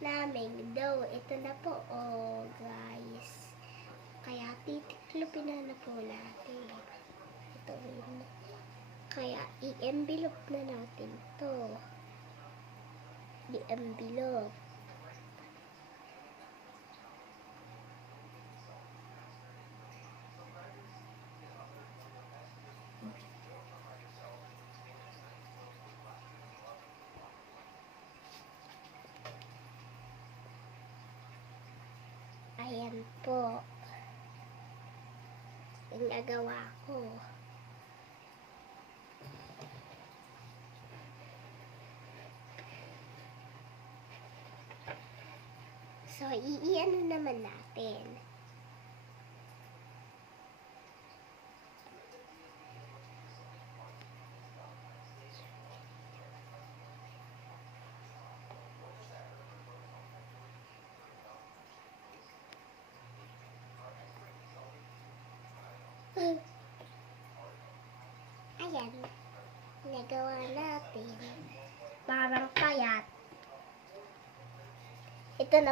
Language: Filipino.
naming dough. Ito na po, oh guys. Kaya titiklopin na po natin. Ito yun. Kaya i-envelope na natin to. I-envelope. Ayan po. Ginagawa ko. So, iiano naman natin. Ayan. Nagawa natin.